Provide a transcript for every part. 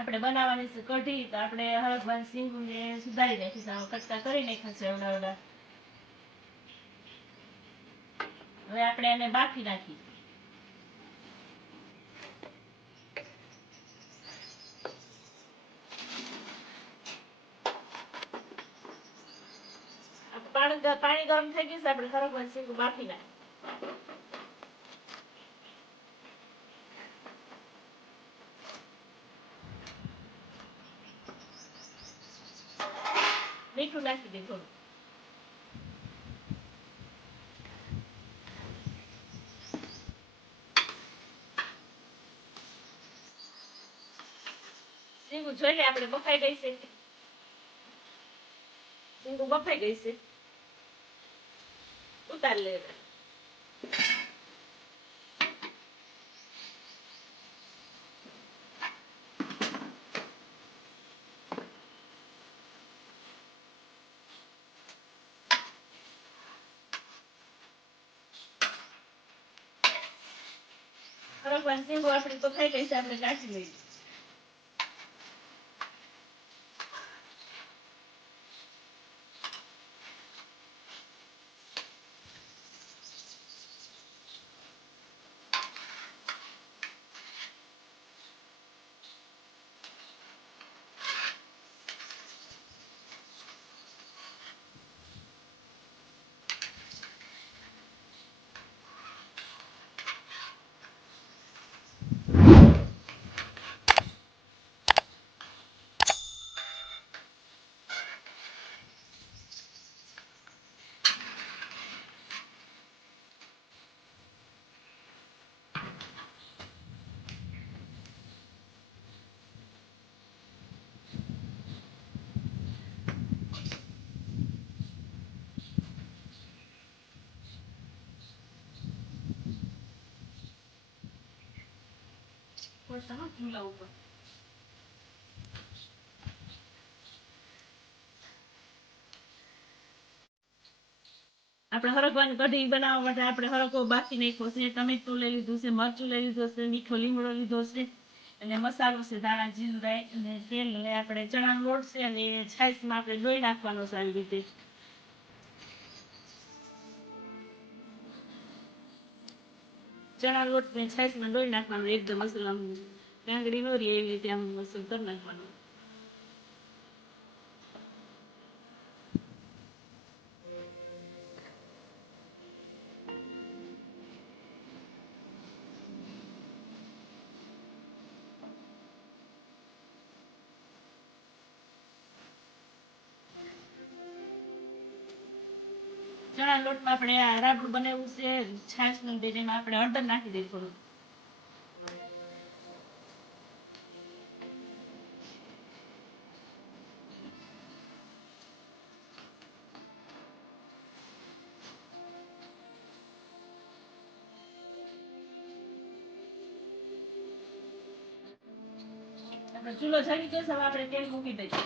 આપણે બનાવવાની છે કઢી, તો આપણે હળગવાની સિંગને સુધારી નાખીશું, કટકા કરી નાખ્યા છે એવડા. હવે આપણે એને બાફી નાખી. પાણી ગરમ થઈ ગયું છે, આપણે હળગવાની સિંગ બાફી નાખી. મીઠું નાખી દે થોડું. સિંગું જોઈએ આપણે બફાઈ ગઈ છે. સિંગું બફાઈ ગઈ છે. ઉતાર લે. હળગવાની સિંગું આપણી બફાઈ ગઈ છે, આપણે કાઢી લઈએ. ચૂલા ઉપર આપણે હરગવાની કઢી બનાવવા માટે આપણે હરગવો બાફી નાખ્યો છે, ટમેટું લઈ લીધું છે, મરચું લઈ લીધું છે, મીઠો લીમડો લીધો છે, અને મસાલો છે ધાણા જીરું રાઈ અને તેલ, અને આપણે ચણાનો લોટ છે અને છાશમાં આપણે લોહી નાખવાનો છે આવી રીતે. ચણા લોટ ને છાશમાં લોહી નાખવાનો, એકદમ અસલ આમ ગાંગડી નો રહે એવી રીતે આમ અસલ કરી નાખવાનું. ચણા લોટમાં આપણે આ રાબડું બનાવ્યું છે છાશનું, એમાં આપણે હળદર નાખી દઈએ થોડું. આપણે ચૂલો જડી જશે, હવે આપણે તેલ મૂકી દઈએ.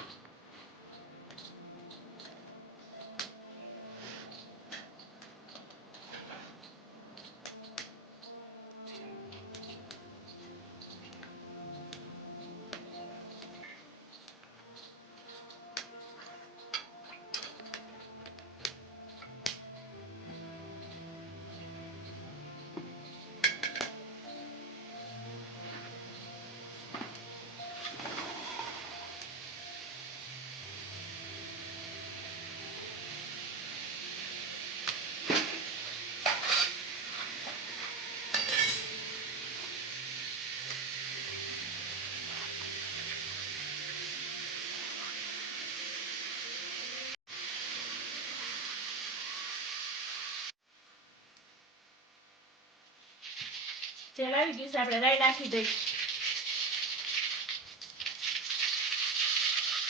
તેલ આવી ગયું છે, આપણે રાઈ નાખી દઈએ,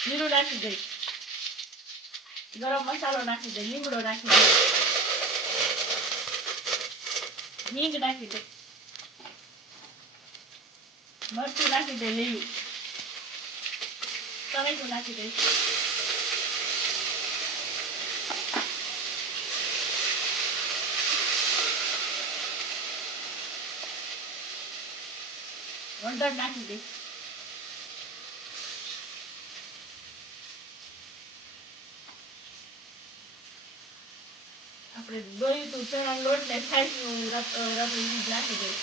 જીરું નાખી દઈએ, ગરમ મસાલો નાખી દઈએ, લીમડો નાખી દઈએ, હિંગ નાખી દઈએ, મરચું નાખી દઈએ લીલું, ટમેટું નાખી દઈએ, હળદર નાખી દઈએ, આપણે દોયું તું ચણા લોટ ને છાશનું રબડી બીજ નાખી દઈએ.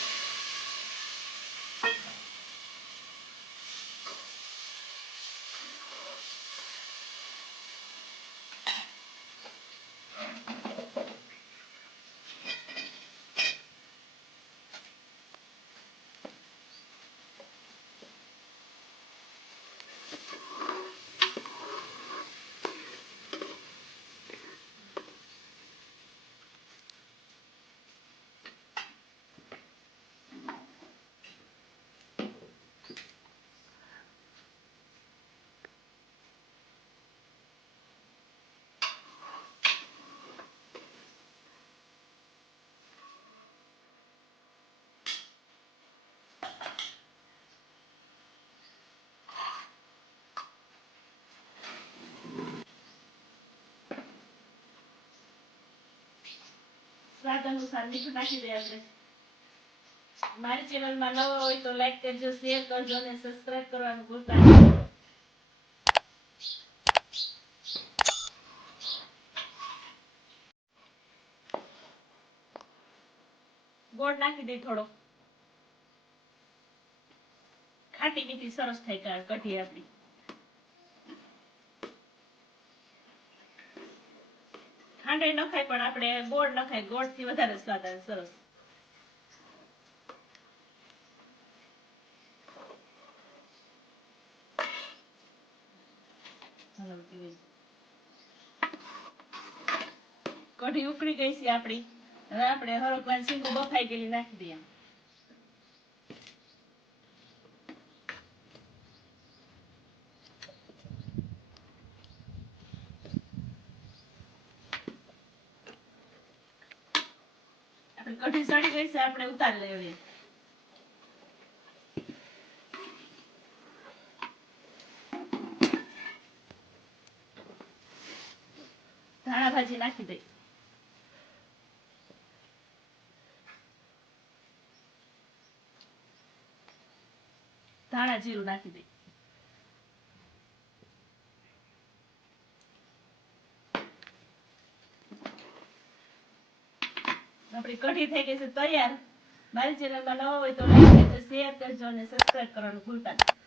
સ્વાદ અનુસાર મીઠું નાખી દઈએ આપણે. મારી ચેનલમાં નવા હોય તો લાઈક કરજો, શેર કરજો અને સબસ્ક્રાઇબ કરવાનું ભૂલતા નહીં. ગોળ નાખી દઈ થોડો. ખાટી મીઠી સરસ થાય કઢી આપણી. ખાંડ નખાય પણ આપણે ગોળ નખાય, ગોળ થી વધારે સ્વાદ આવે સરસ. કઢી ઉકળી ગઈ છે આપણી. હવે આપણે હરકવાની શીંગું બફાઈ ગયેલી નાખી દઈએ. આપણે કઢી સડી ગઈ છે, આપણે ઉતારી લેવી. ધાણા ભાજી નાખી દઈ. ધાણા જીરું નાખી દઈ. આપણી કઢી થઈ ગઈ છે તૈયાર. મારી ચેનલમાં નવા હોય તો લાઈક કરજો, શેર કરજો અને સબસ્ક્રાઇબ કરવાનું ભૂલતા નહીં.